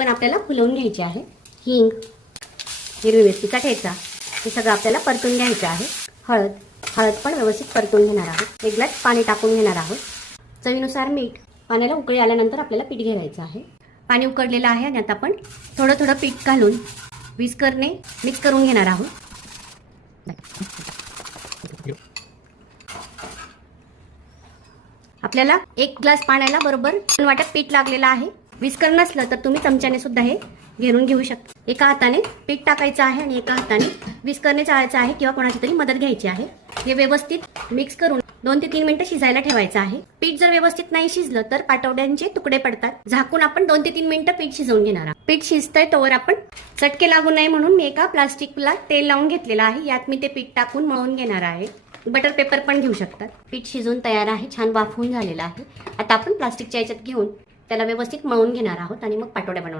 पण आपल्याला फुलवून घ्यायची आहे. हिंग हिरवी मिरची ठेचा हे सगळं आपल्याला परतून घ्यायचं आहे. हळद हळद पण व्यवस्थित परतून घेणार आहोत. एक ग्लास पाणी टाकून घेणार आहोत. चवीनुसार मीठ पाण्याला उकळी आल्यानंतर आपल्याला पीठ घ्यायचं आहे. पाणी उकडलेलं आहे आणि आता आपण थोडं थोडं पीठ घालून विस्करने मिक्स करून घेणार आहोत. आपल्याला एक ग्लास पाण्याला बरोबर दोन वाट्यात पीठ लागलेलं आहे. विस्कर नसलं तर तुम्ही चमच्याने सुद्धा हे घेरून घेऊ शकता. एका हाताने पीठ टाकायचं आहे आणि एका हाताने विस्करने चाळायचं आहे किंवा कोणाची तरी मदत घ्यायची आहे. हे व्यवस्थित मिक्स करून दोन ते तीन मिनिटं शिजायला ठेवायचं आहे. पीठ जर व्यवस्थित नाही शिजलं तर पाटवड्यांचे तुकडे पडतात. झाकून आपण दोन ते तीन मिनिटं पीठ शिजवून घेणार आहोत. पीठ शिजतंय तोवर आपण चटके लागू नये म्हणून मी एका प्लास्टिकला तेल लावून घेतलेलं आहे. यात मी ते पीठ टाकून मळून घेणार आहे. बटर पेपर पण घेऊ शकतात. पीठ शिजून तयार आहे. छान वाफवून झालेलं आहे. आता आपण प्लास्टिकच्या याच्यात घेऊन त्याला व्यवस्थित मळून घेणार आहोत आणि मग पाटोड्या बनवणार